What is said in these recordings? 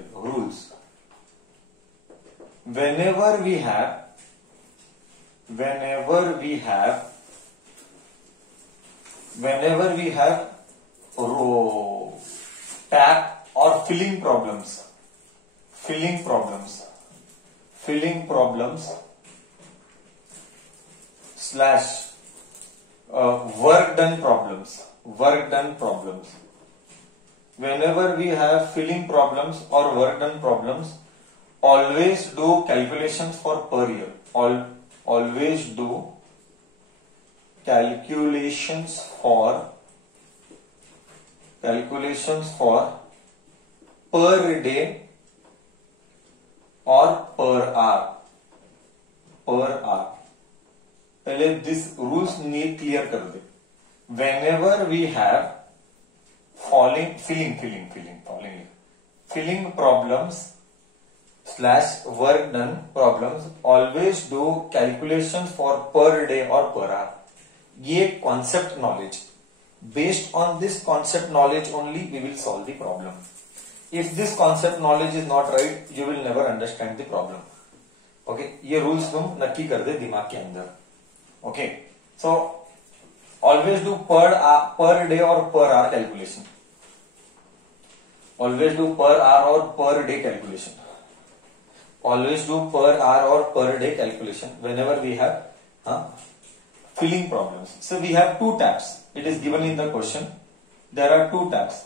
They rules. whenever we have tap or filling problems slash work done problems. Whenever we have filling problems or work done problems, always do calculations for per year. Always do calculations for per day or per hour. पहले this rules need clear कर दे. Whenever we have filling problems slash work done problems, always do calculations for per day or per hour. ये concept knowledge. Based on this concept knowledge only we will solve the problem. If this concept knowledge is not right, you will never understand the problem. Okay, ये rules तुम नक्की कर दे दिमाग के अंदर. Okay, so always do per day or per hour calculation. Always do per hour or per day calculation. Always do per hour or per day calculation whenever we have filling problems. So we have two taps. It is given in the question. There are two taps.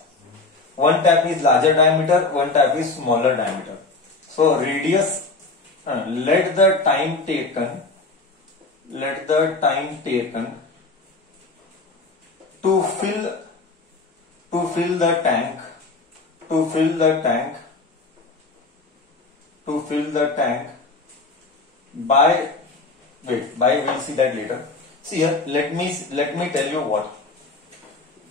One tap is larger diameter, one tap is smaller diameter. So radius, let the time taken to fill the tank by we'll see that later. See here, let me tell you what.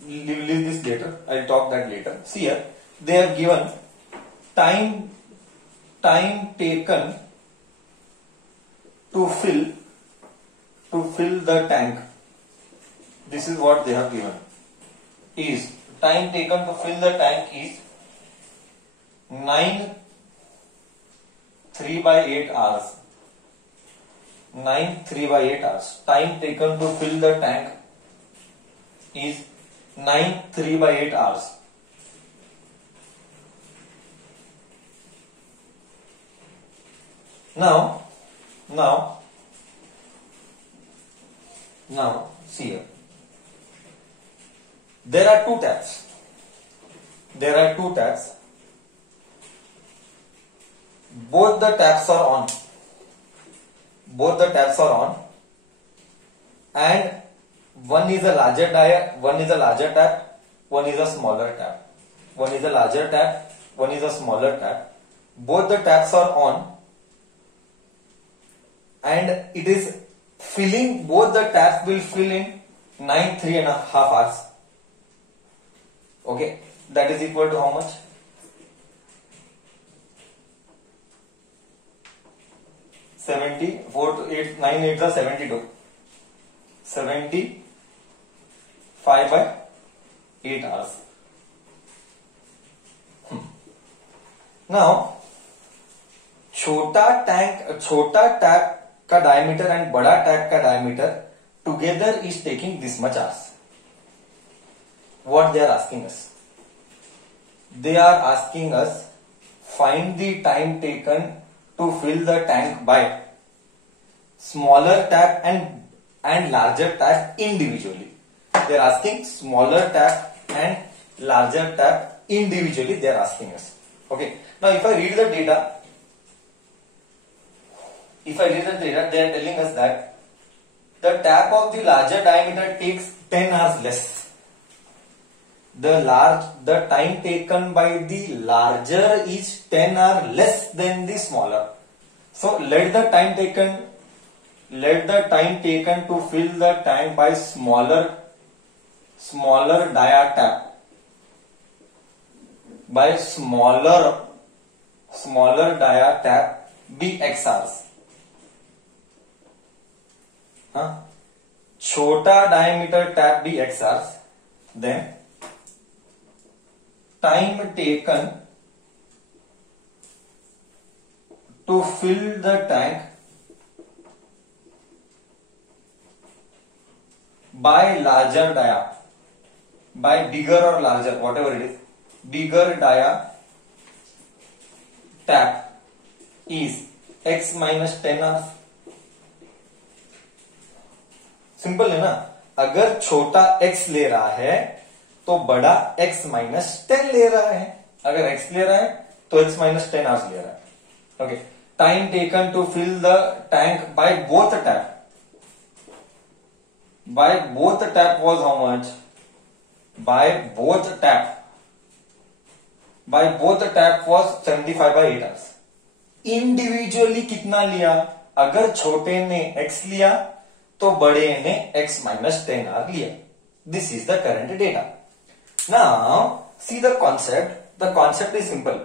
Leave this later. I'll talk that later. See here, they have given time taken to fill the tank. This is what they have given. Is time taken to fill the tank is 9 3/8 hours. 9 3/8 hours. Time taken to fill the tank is 9 3/8 hours. Now see here. There are two taps. Both the taps are on. And one is a larger tap, one is a smaller tap. One is a larger tap, one is a smaller tap. Both the taps are on, and it is filling. Both the taps will fill in 9 3.5 hours. Okay, that is equal to how much? 70. 4 to 8, 9 8 are 72. 75/8 hours. Now, छोटा tap का diameter and बड़ा tap का diameter together is taking this much hours. What they are asking us? They are asking us find the time taken to fill the tank by smaller tap and larger tap individually. They are asking smaller tap and larger tap individually. They are asking us. Okay. Now, if I read the data, they are telling us that the tap of the larger diameter takes 10 hours less. The time taken by the larger is 10 hours less than the smaller. So let the time taken to fill the tank by smaller dia tap, by smaller dia tap be x hours. छोटा diameter tap be x hours. Then time taken to fill the tank by larger dia, by bigger or larger, whatever it is, bigger dia tap is x minus 10 hours. Simple है ना, अगर छोटा x ले रहा है तो बड़ा x minus 10 ले रहा है, अगर x ले रहा है तो x माइनस 10 hours ले रहा है. Okay, time taken to fill the tank by both tap, by both tap was how much? By both tap was 75 by 8 hours. Individually कितना लिया? अगर छोटे ने x लिया तो बड़े ने x minus 10 hour लिया. This is the current data. Now see the concept. The concept is simple.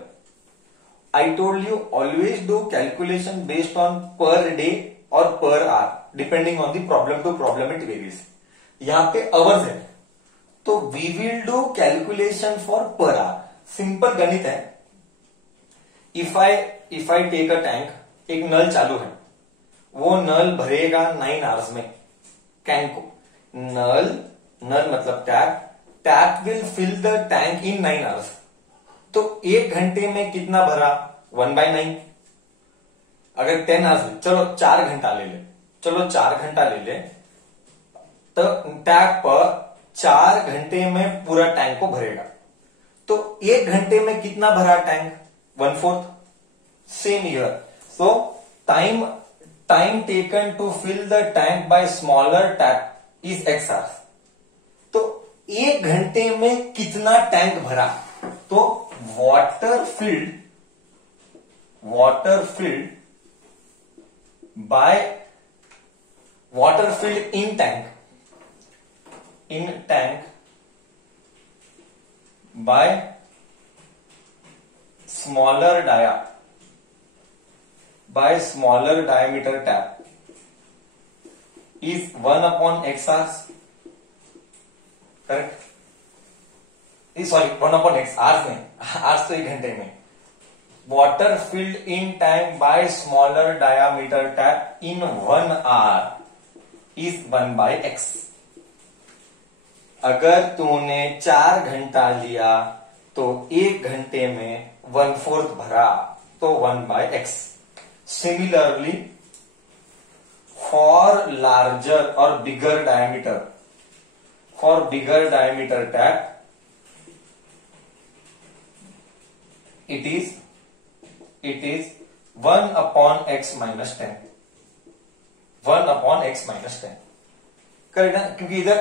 I told you always do calculation based on per day और per hour, depending on the problem to problem it varies. यहां पे hours है तो we will do calculation for per hour. Simple गणित है. If I take a tank, एक नल चालू है, वो नल भरेगा 9 आवर्स में टैंक को. नल मतलब tap will fill the tank in 9 hours. तो 1 घंटे में कितना भरा? 1/9. अगर 10 आवर्स, चलो 4 घंटा ले ले, चलो 4 घंटा ले ले, तो टैप पर 4 घंटे में पूरा टैंक को भरेगा. तो 1 घंटे में कितना भरा tank? 1/4. Same here. So time taken to fill the tank by smaller tap is x hours. तो 1 घंटे में कितना टैंक भरा? तो water filled in tank by smaller diameter tap is 1/x hours. Correct? Sorry, 1/x hours में, hours तो 1 घंटे में. Water filled in tank by smaller diameter tap in 1 hour is 1/x. अगर तूने 4 घंटा लिया तो 1 घंटे में 1/4 भरा, तो 1/x. सिमिलरली फॉर लार्जर और bigger diameter tap it is 1/x minus 10. 1/x minus 10. Correct ना? क्योंकि इधर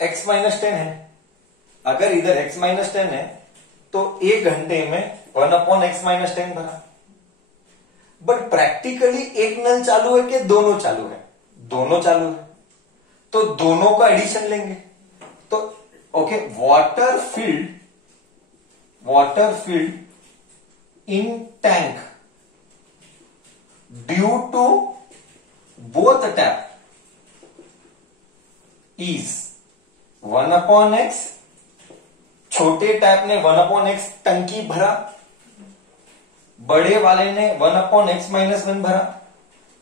x minus 10 है. अगर इधर x minus 10 है तो 1 घंटे में 1/x minus 10 भरा. बट प्रैक्टिकली एक नल चालू है कि दोनों चालू है? दोनों चालू है, तो दोनों का एडिशन लेंगे. तो okay, water field in tank due to both tap is 1/x. छोटे टैप ने 1/x टंकी भरा, बड़े वाले ने 1/x minus 1 भरा.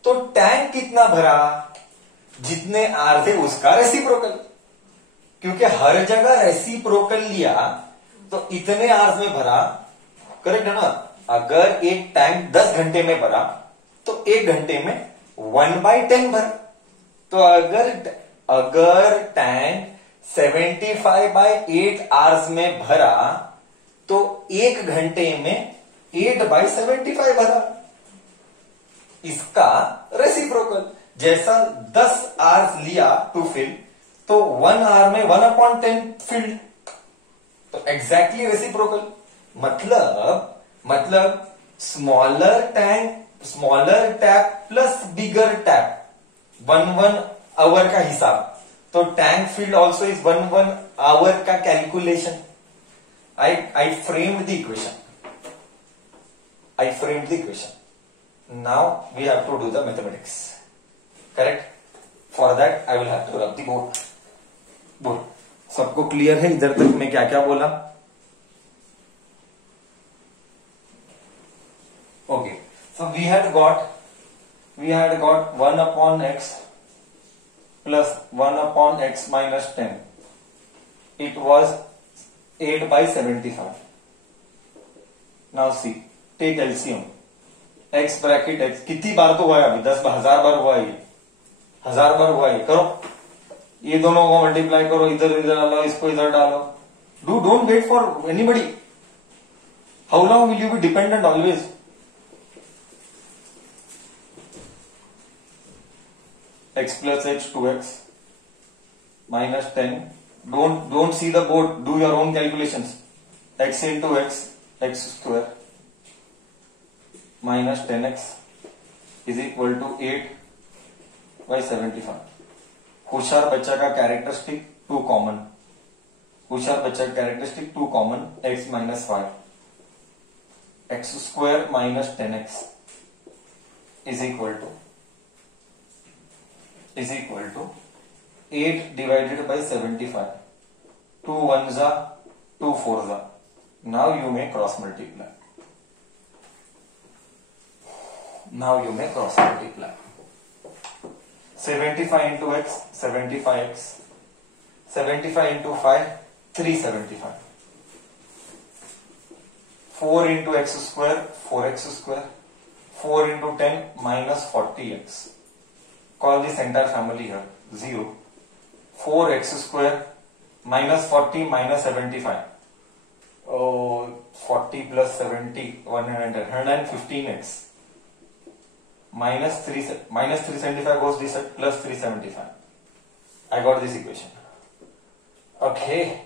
तो टैंक कितना भरा? जितने आर थे उसका रेसिप्रोकल. क्योंकि हर जगह रेसिप्रोकल लिया तो इतने आर्स में भरा. करेक्ट है ना? अगर एक टैंक 10 घंटे में भरा तो 1 घंटे में 1/10 भरा. तो अगर टैंक 75/8 आवर्स में भरा तो 1 घंटे में 8/75 भरा. इसका रेसिप्रोकल. जैसा 10 आवर्स लिया टू फिल तो 1 आवर में 1/10 फिल्ड. तो एग्जैक्टली रेसिप्रोकल. मतलब smaller tap plus bigger tap 1 hour का हिसाब. तो tank filled also is 1 hour का calculation. I framed the equation. Now we have to do the mathematics. Correct? For that I will have to rub the board. सबको clear है इधर तक मैं क्या क्या बोला? Okay, So we had got 1 upon x plus 1 upon x minus 10. It was 8 by 75. Now see, take LCM. x bracket x कितनी बार तो हुआ है अभी 10,000 बार हुआ है, 1000 बार हुआ है. करो ये दोनों को मल्टीप्लाई करो, इधर इधर डालो, इसको इधर डालो. Don't wait for anybody. How long will you be dependent always? X plus h 2x minus 10. Don't see the board. Do your own calculations. X into x square minus 10x is equal to 8 by 75. होशियार बच्चा का characteristic 2 common. होशियार बच्चा का characteristic 2 common. x minus 5. x square minus 10x is equal to 8 divided by 75. 2 ones are 2 fours are. Now you may cross multiply. 75 into x, 75x. 75 into 5, 375. 4 into x square, 4x square. 4 into 10 minus 40x. Call this entire family here 0. 4x square minus 40 minus 75. Oh, 40 plus 70, 115x. Minus 375 goes this side, plus 375. I got this equation. Okay.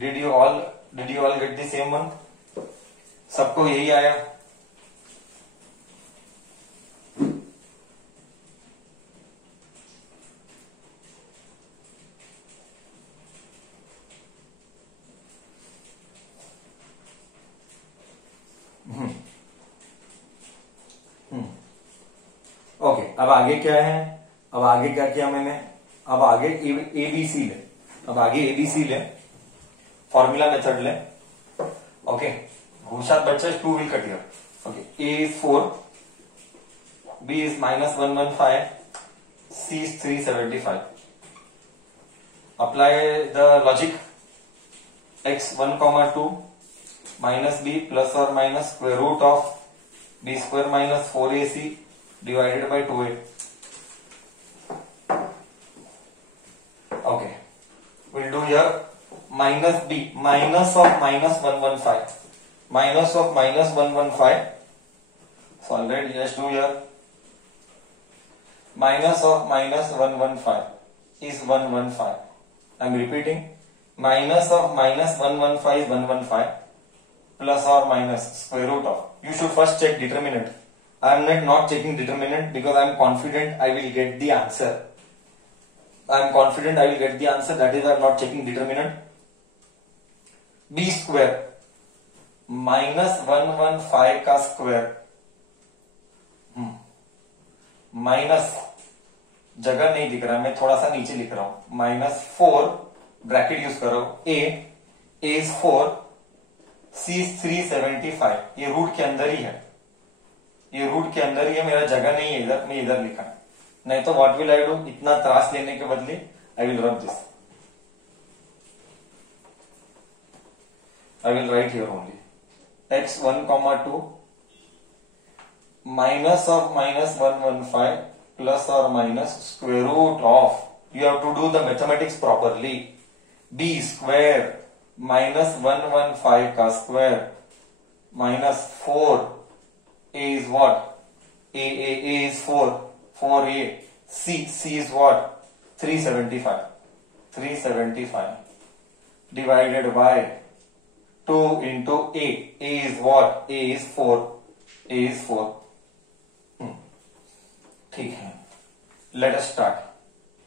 Did you all get the same one? सबको यही आया? Okay, अब आगे क्या है? अब आगे क्या किया मैंने? अब आगे एबीसी ले. अब आगे एबीसी ले, फॉर्मूला मेथड ले. ओके, होशियार बच्चा 2 will cut here. Okay, A is 4, B is minus 115, C is 375. Apply the logic. X 1 comma 2 minus B plus or minus square root of B square minus 4AC divided by 2A. Okay, we'll do here minus B, minus of minus 115. Minus of minus 115. So already just do here. Minus of minus 115 is 115. I'm repeating. Minus of minus 115 is 115. Plus or minus square root of. You should first check determinant. I am not checking determinant because I am confident I will get the answer. That is why I am not checking determinant. B square minus 115 का square minus, जगह नहीं दिख रहा, मैं थोड़ा सा नीचे लिख रहा हूं. माइनस 4 ब्रैकेट यूज करो. A is 4, C is 375. ये रूट के अंदर ही है, मेरा जगह नहीं है इधर, मैं इधर लिखा. नहीं तो व्हाट विल आई डू? इतना त्रास लेने के बदले I will rub this. I will write here only x 1 comma 2 minus of minus 115 plus or minus square root of, you have to do the mathematics properly, b square minus 115 का square minus 4, a is what? A is 4a, c is what? 375 divided by 2 into A. A is what? A is 4. ठीक है. Let us start.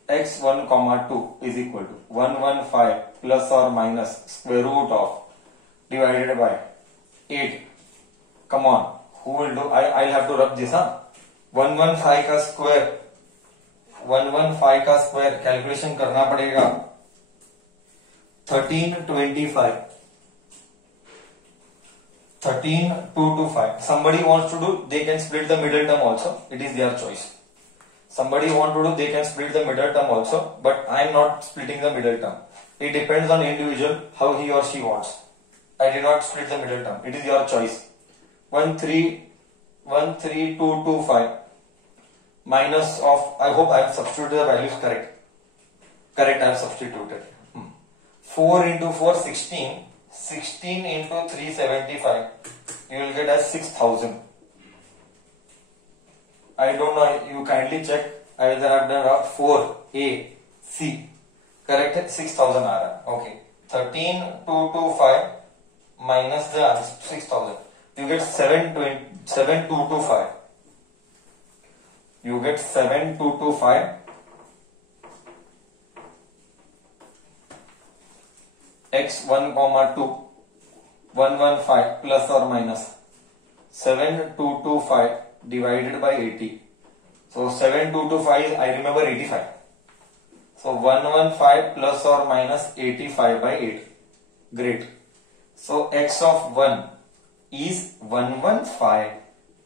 X 1 comma 2 is equal to 115 plus or minus square root of divided by 8. Come on. Who will do? I'll have to rub this, huh? 115 का square calculation करना पड़ेगा. 1325 13, 2 to 5. Somebody wants to do, they can split the middle term also. It is their choice. Somebody want to do, they can split the middle term also, but I am not splitting the middle term. It depends on individual how he or she wants. I did not split the middle term. It is your choice. 1, 3, 2, 2, 5. Minus of, I hope I have substituted the values correct. Correct, I have substituted. 4 into 4, 16. 16 into 375. You will get as 6000. I don't know, you kindly check. Either I have done 4, A, C. Correct, 6000 okay. 13, 2, 2, 5 minus the 6000. You get 7225. You get 7225. X 1, 2, 115 plus or minus 7225 divided by 80. So 7225, I remember 85. So 115 plus or minus 85 by 8. Great. So x of 1 is 115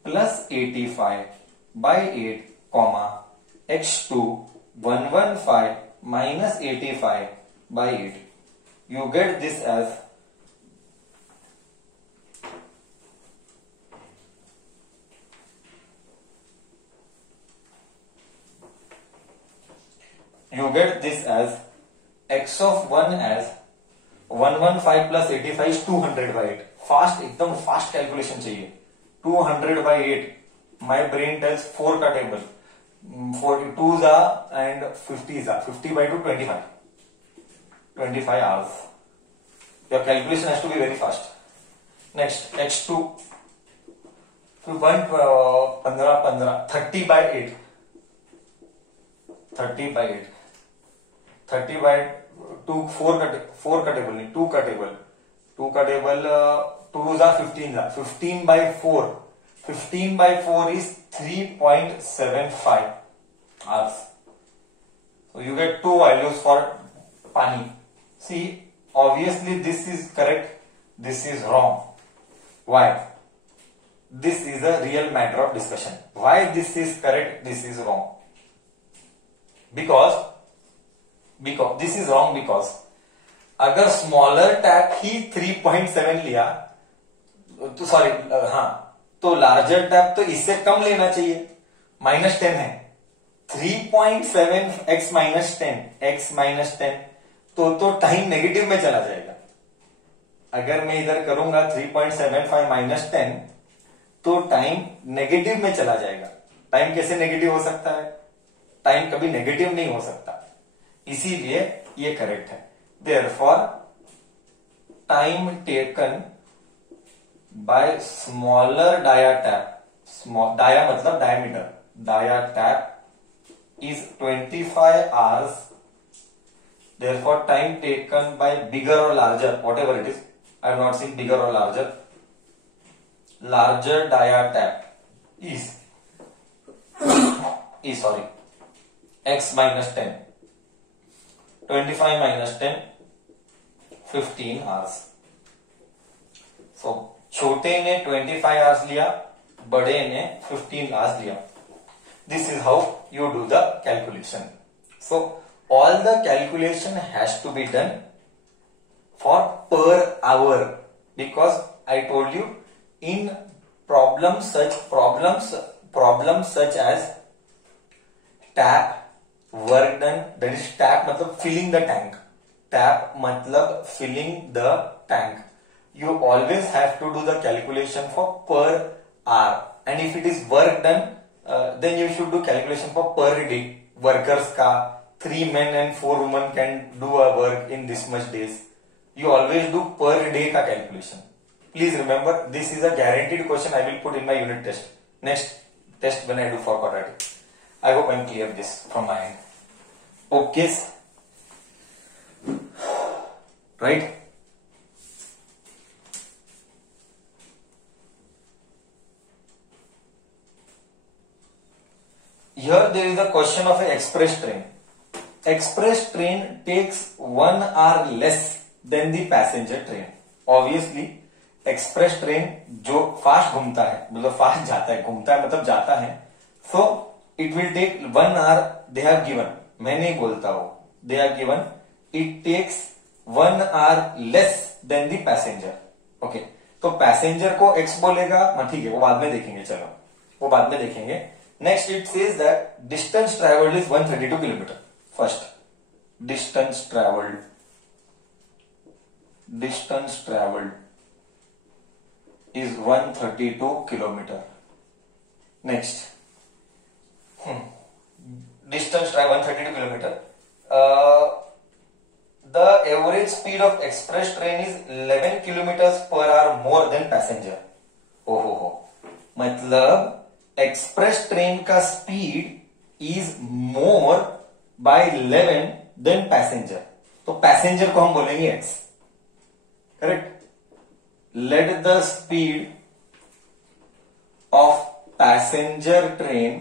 plus 85 by 8, comma x2 115 minus 85 by 8. You get this as x of 1 as 115 plus 85 is 200 by 8. Fast, एकदम fast calculation चाहिए. 200 by 8. My brain tells 4 का table. 42s are and 50s are. 50 by 2, 25. 25 hours. Your calculation has to be very fast. Next, x2. 30 by 8. 30 by 8. 30 by 2, 4 का table नहीं, 2 का table. 2 का table, 2s are 15s are. 15 by 4. 15 by 4 is 3.75 hours. So you get two values for pani. See, obviously this is correct, this is wrong. Why? This is a real matter of discussion. Why this is correct, this is wrong? Because this is wrong because अगर smaller tap ही 3.7 लिया तो sorry तो larger tap तो इससे कम लेना चाहिए. -10 है. 3.7 x minus 10 तो टाइम नेगेटिव में चला जाएगा. अगर मैं इधर करूंगा 3.75 माइनस 10 तो टाइम नेगेटिव में चला जाएगा. टाइम कैसे नेगेटिव हो सकता है? टाइम कभी नेगेटिव नहीं हो सकता. इसीलिए ये करेक्ट है. Therefore, time taken by smaller dia tap, dia मतलब diameter, dia tap is 25 hours. Therefore, time taken by bigger or larger, whatever it is, I have not seen bigger or larger. Larger dia tap is x minus 10. 25 minus 10, 15 hours. So, छोटे ने 25 hours लिया, बड़े ने 15 hours लिया. This is how you do the calculation. So, all the calculation has to be done for per hour because I told you in problems such as tap, work done, that is tap मतलब filling the tank. Tap मतलब filling the tank. You always have to do the calculation for per hour. And if it is work done, then you should do calculation for per day. Workers का 3 men and 4 women can do a work in this much days. You always do per day का calculation. Please remember, this is a guaranteed question I will put in my unit test. Next test when I do for quadratic. I hope I am clear this from my end. Okay. Right? Here there is a question of an express train. Express train takes 1 hour less than the passenger train. Obviously, express train जो fast घूमता है, मतलब fast जाता है, घूमता है मतलब जाता है, so it will take 1 hour they have given, मैं नहीं बोलता हूं, they have given it takes 1 hour less than the passenger. Okay, तो पैसेंजर को एक्स बोलेगा, ठीक है वो बाद में देखेंगे, चलो वो बाद में देखेंगे। Next it says that distance travelled is 132 kilometre. First distance travelled is 132 kilometer. Next, distance travel 132 kilometer. The average speed of express train is 11 kilometers per hour more than passenger. हो, मतलब एक्सप्रेस ट्रेन का speed is more by 11 than passenger, तो passenger को हम बोलेंगे x. Correct. Let the speed of passenger train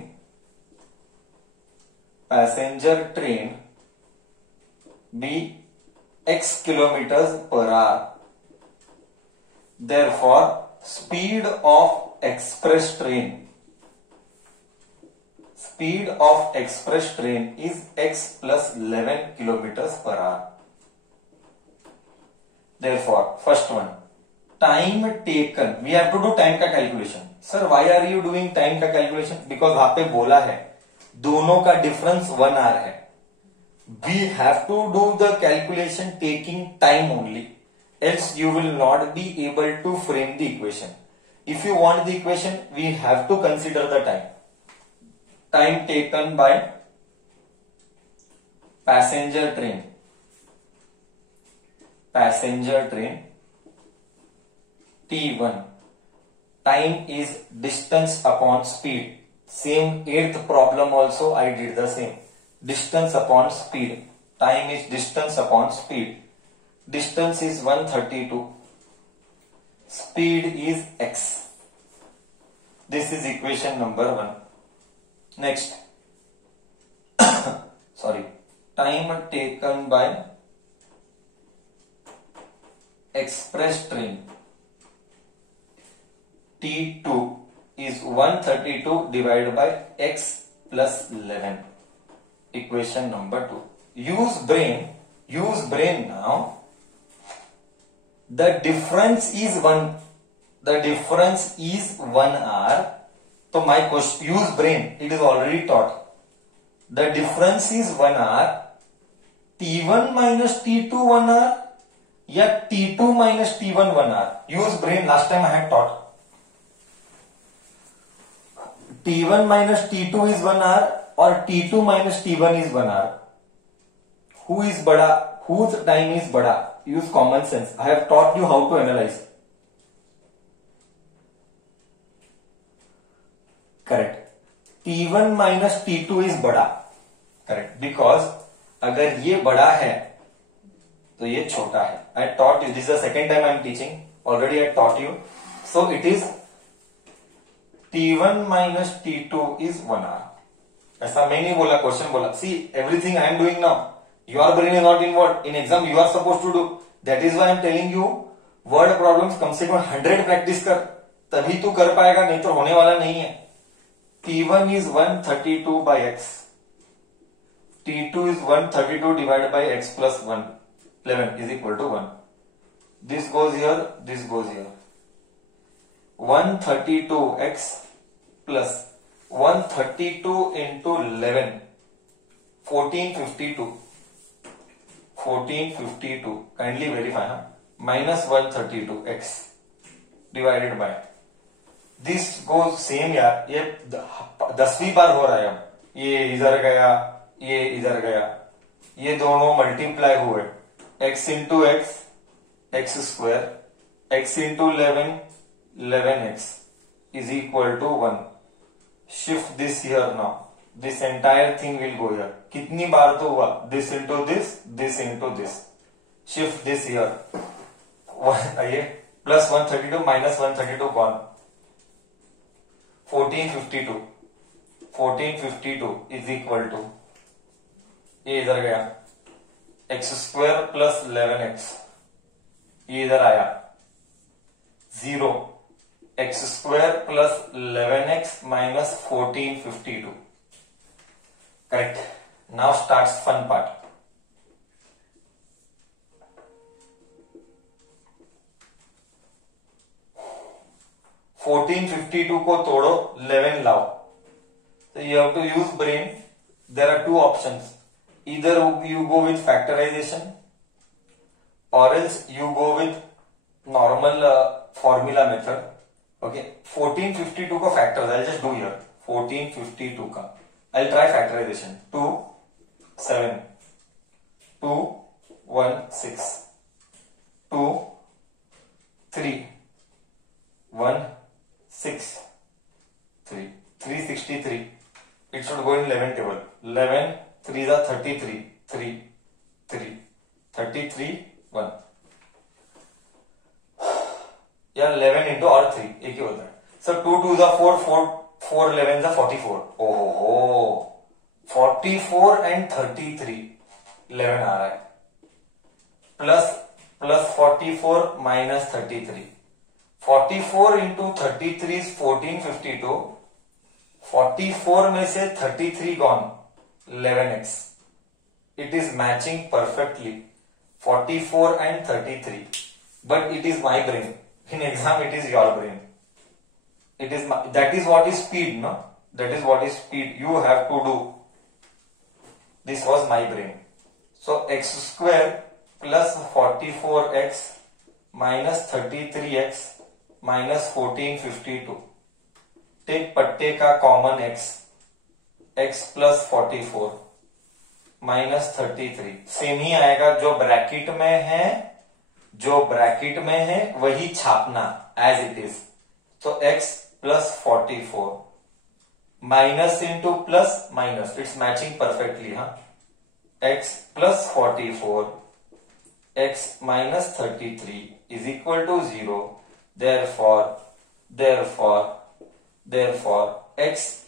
be x kilometers per hour. Therefore, speed of express train is x plus 11 kilometers per hour. Therefore, first one, time taken, we have to do time का calculation. Sir why are you doing time का calculation? Because वहां पे बोला है दोनों का difference 1 hour है। we have to do the calculation taking time only, else you will not be able to frame the equation. If you want the equation, we have to consider the time taken by passenger train T1, time is distance upon speed. Same 8th problem also I did the same. Distance upon speed. Time is distance upon speed. Distance is 132. Speed is x. This is equation number 1. Next. Sorry. Time taken by express train T2 is 132 divided by x plus 11. Equation number 2. Use brain now. The difference is 1 hour. So my question, use brain, it is already taught. The difference is 1 hour. T1 minus T2 1 hour या T2 minus T1 1 hour. Use brain, last time I had taught. T1 minus T2 is 1 hour or T2 minus T1 is 1 hour. Who is bada? Whose time is bada? Use common sense. I have taught you how to analyze. Correct. T1 minus T2 is bada. Correct. Because अगर ये बड़ा है तो ये छोटा है. I taught you. This is the second time I am teaching. Already I taught you. So it is T1 minus T2 is 1 hour. ऐसा मैं नहीं बोला, क्वेश्चन बोला. See, everything I am doing now, your brain is not involved. In exam you are supposed to do. That is why I am telling you, word problems कम से कम 100 practice कर, तभी तू कर पाएगा, नहीं तो होने वाला नहीं है. T1 is 132 by x. T2 is 132 divided by x plus 11 is equal to 1. This goes here, this goes here. 132x plus 132 into 11, 1452. 1452. Kindly verify, huh? Minus 132x divided by. This goes same यार, ये 10वीं बार हो रहा है. अब ये इधर गया, ये इधर गया, ये दोनों मल्टीप्लाई हुए. x into x, x square, x into 11, 11x is equal to 1. Shift this here now. This entire thing will go here. कितनी बार तो हुआ? This into this, this into this. Shift this here. ये plus 132 minus 132 gone. 1452. 1452 is equal to, ये इधर गया, x square plus 11x, ये इधर आया, 0 x square plus 11x minus 1452. Correct. Now starts fun part. Fourteen 52 को तोड़ो 11 लाओ. So you have to use brain. There are two options. Either you go with factorization or else you go with normal formula method. Okay, 1452 का factors I'll just do here. 1452 का I'll try factorization. 2 7 2 1 6 2 3 1 6 3 363. It should go in 11 table. 11 3 is 33 3 3 33 1. Yeah, 11 into और 3 एक ही होता है. So 2 2 is 4 4 11 is 44. Oh 44 and 33 11 आ रहा है. plus 44 minus 33. 44 into 33 is 1452. 44 में से 33 gone. 11x. It is matching perfectly. 44 and 33. But it is my brain. In exam, it is your brain. It is that is what is speed, no? That is what is speed. You have to do. This was my brain. So x square plus 44x minus 33x minus 1452. Take पट्टे का common x plus 44 minus 33. Same ही आएगा. जो bracket में है वही छापना as it is. So x plus 44 minus into plus minus. It's matching perfectly, huh? X plus 44 x minus 33 is equal to 0. Therefore x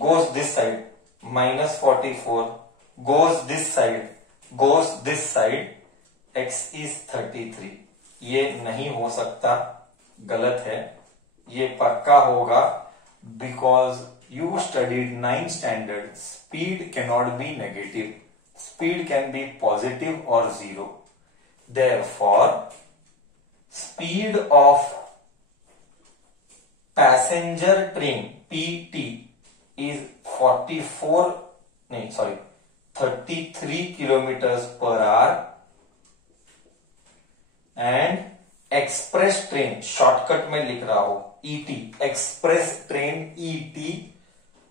goes this side. Minus 44 goes this side. X is 33. ये नहीं हो सकता, गलत है. ये पक्का होगा because you studied 9th standard. Speed cannot be negative. Speed can be positive or 0. Therefore, speed of passenger train PT is 33 kilometers per hour, and express train shortcut में लिख रहा हो ET, express train ET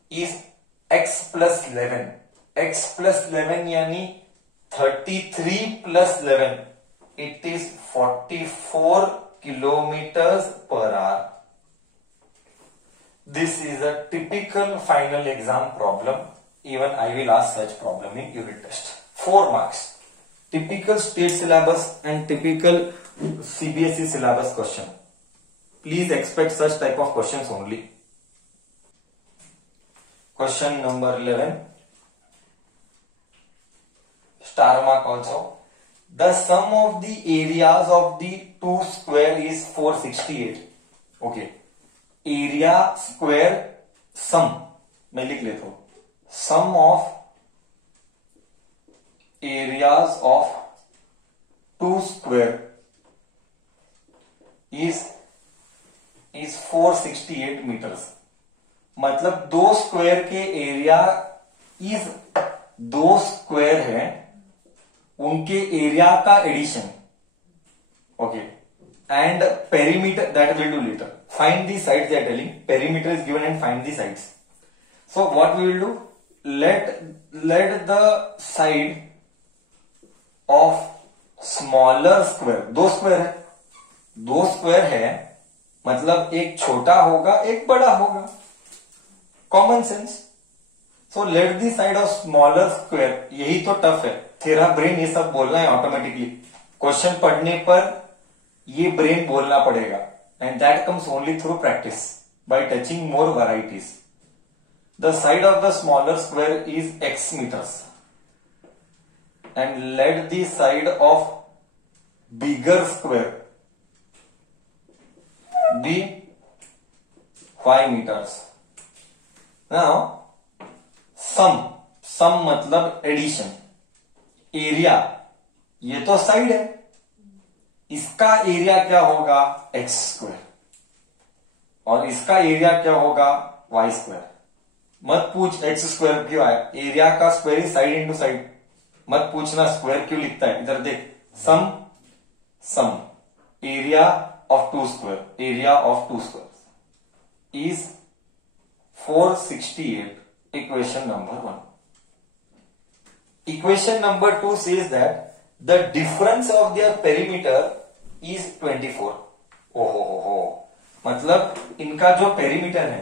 is x plus 11. x plus 11 यानी 33 plus 11. It is 44 kilometers per hour. This is a typical final exam problem. Even I will ask such problem in unit test. 4 marks. Typical state syllabus and typical CBSE syllabus question. Please expect such type of questions only. Question number 11. Star mark also. The sum of the areas of the two square is 468. Okay. Area square sum मैं लिख लेता हूं. Sum of areas of two square is 468 meters. मतलब दो square के area is दो square है उनके एरिया का addition. Okay. And perimeter that will do later. Find the sides they are telling. Perimeter is given and find the sides. So what we will do? Let the side of smaller square. दो square है मतलब एक छोटा होगा एक बड़ा होगा. Common sense. So let the side of smaller square. यही तो टफ है. तेरा ब्रेन ये सब बोलना है ऑटोमेटिकली. क्वेश्चन पढ़ने पर ये ब्रेन बोलना पड़ेगा. And that comes only through practice by touching more varieties. The side of the smaller square is x meters, and let the side of bigger square be 5 meters. Now sum मतलब addition. Area ये तो side है, इसका area क्या होगा x square और इसका area क्या होगा वाई स्क्वायर. मत पूछ एक्स स्क्वायर क्यों आया, एरिया का square is side into side. मत पूछना स्क्वायर क्यों लिखता है. इधर देख, sum area of two square, area of two square is 468. Equation number 1. Equation number 2 says that the difference of their perimeter is 24. हो मतलब इनका जो पेरीमीटर है,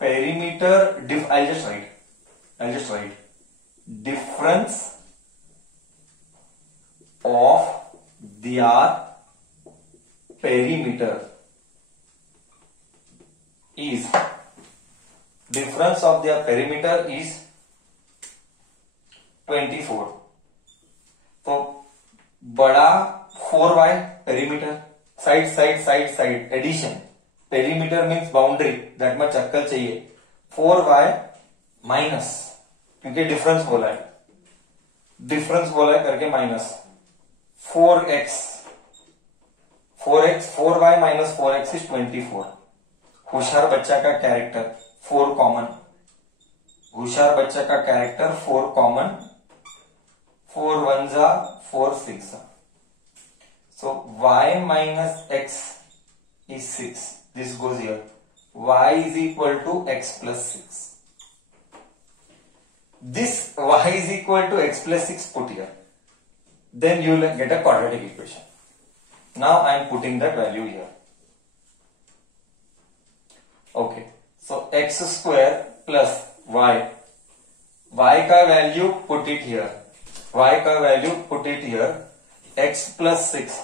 perimeter I'll just write difference of their perimeter is difference of their perimeter is 24. तो बड़ा 4y perimeter, side addition. Perimeter means boundary, that much अक्कल चाहिए. 4y minus, क्योंकि डिफरेंस बोला है करके minus 4x 4y minus 4x is 24. होशियार बच्चा का कैरेक्टर 4 कॉमन, होशियार बच्चा का कैरेक्टर 4 कॉमन. 4 1 जा 4 6 जा. So y minus x is 6. This goes here. Y is equal to x plus 6. This y is equal to x plus 6 put here. Then you will get a quadratic equation. Now I am putting that value here. Okay. So x square plus y. Y का value put it here. Y का value put it here. X plus 6.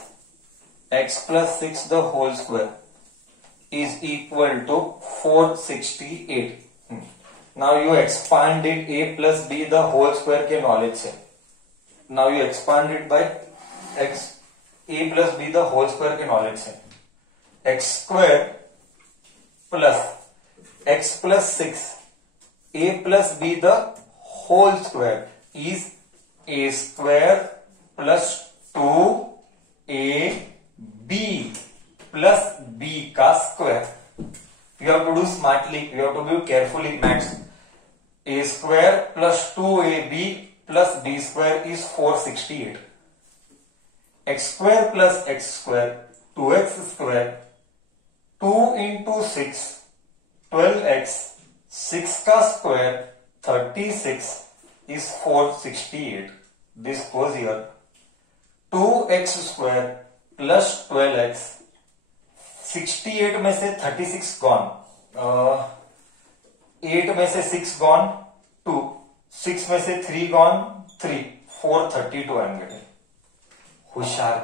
X plus 6 the whole square is equal to 468. Now you expand it a plus b the whole square के knowledge से. Now you expand it by x a plus b the whole square के knowledge से. X square plus x plus 6 a plus b the whole square is a square plus 2ab plus b का square. You have to do smartly, you have to do carefully maths. A square plus 2ab plus b square is 468. X square plus x square 2x square 2 into 6 12x 6 का square 36 is 468. This goes here. 2x square plus 12x 68 में से 36 gone. 8 में से 6 gone 2. 6 में से 3 gone 3. 432 I am getting. होशियार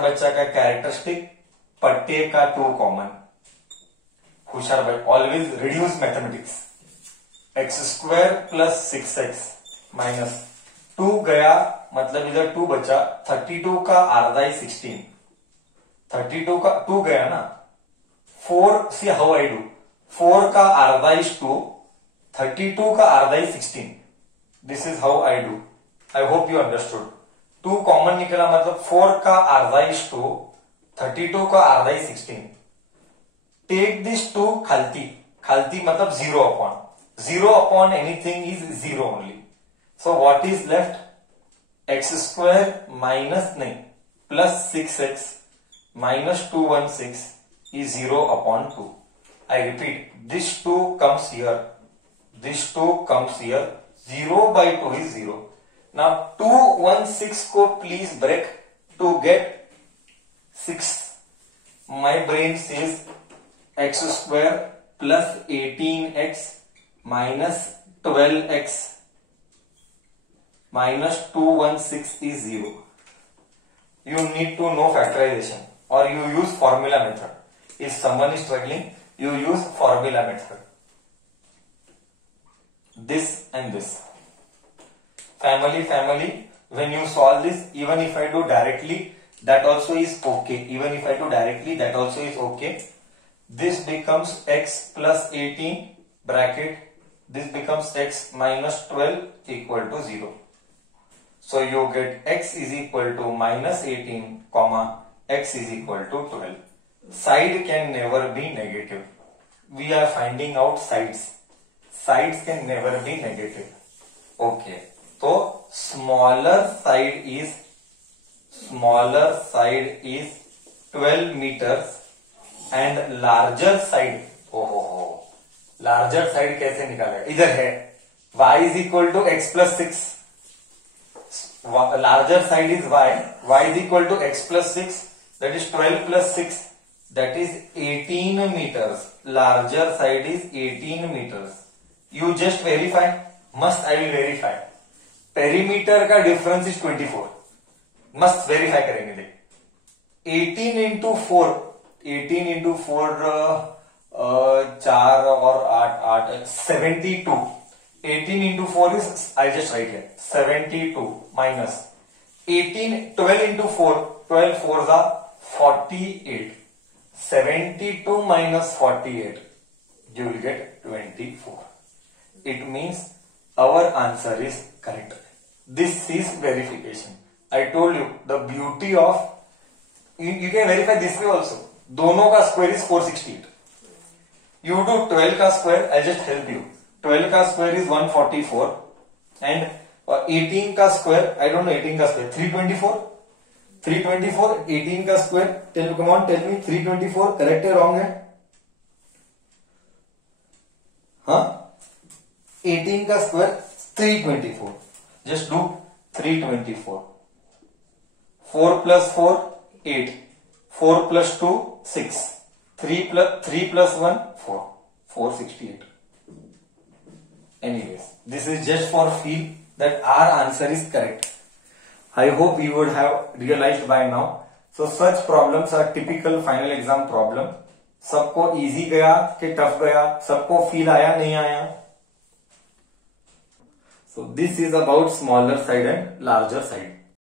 बच्चा का कैरेक्टरिस्टिक पट्टे का 2 कॉमन. होशियार भाई always reduce mathematics. X square plus 6x minus 2 गया, मतलब इधर 2 बचा. 32 का आधा ही 16. 32 का 2 गया ना. 4 सी हाउ आई डू. 4 का आधा इज 2. 32 का आधा ही 16. This is how I do. I hope you understood. 2 common निकला, मतलब 4 का आधा इज 2. 32 का आधा ही 16. टेक दिस 2 खालती मतलब 0 upon. 0 upon anything is 0 only. So what is left? X square minus नहीं plus 6x minus 216 is 0 upon 2. I repeat, this 2 comes here. This 2 comes here. 0 by 2 is 0. Now 216 को please break to get 6. My brain says x square plus 18x minus 12x minus 216 is 0. You need to know factorization or you use formula method. If someone is struggling, you use formula method. This and this. Family, when you solve this, even if I do directly, that also is okay. Even if I do directly, that also is okay. This becomes x plus 18 bracket, this becomes x minus 12 equal to 0. So you get x is equal to minus 18 comma x is equal to 12. Side can never be negative. We are finding out sides. Sides can never be negative. Okay. So smaller side is 12 meters and larger side, larger side कैसे निकालेगा? इधर है y is equal to x plus 6. Larger side is y is equal to x plus 6, that is 12 plus 6, that is 18 meters. Larger side is 18 meters. You just verify. Must I will verify. Perimeter का difference is 24. Must verify करेंगे देख. 18 into 4 4 और 8 72. 18 into 4 is, I'll just write here, 72 minus 12 into 4, 12 4s are 48. 72 minus 48, you will get 24. It means our answer is correct. This is verification. I told you the beauty of, you can verify this way also. दोनों का square is 468. You do 12 का square, I'll just help you. 12 का square is 144 and 18 का square, I don't know 18 का square, 324. 18 का square, come on, tell me 324 correct है wrong है? हाँ? 18 का square 324. Just do 324. 4 plus 4 8. 4 plus 2 6. 3 plus 1 4. 468. Anyways, this is just for feel that our answer is correct. I hope you would have realized by now. So such problems are typical final exam problem. सबको easy गया कि tough गया, सबको feel आया नहीं आया? So this is about smaller side and larger side.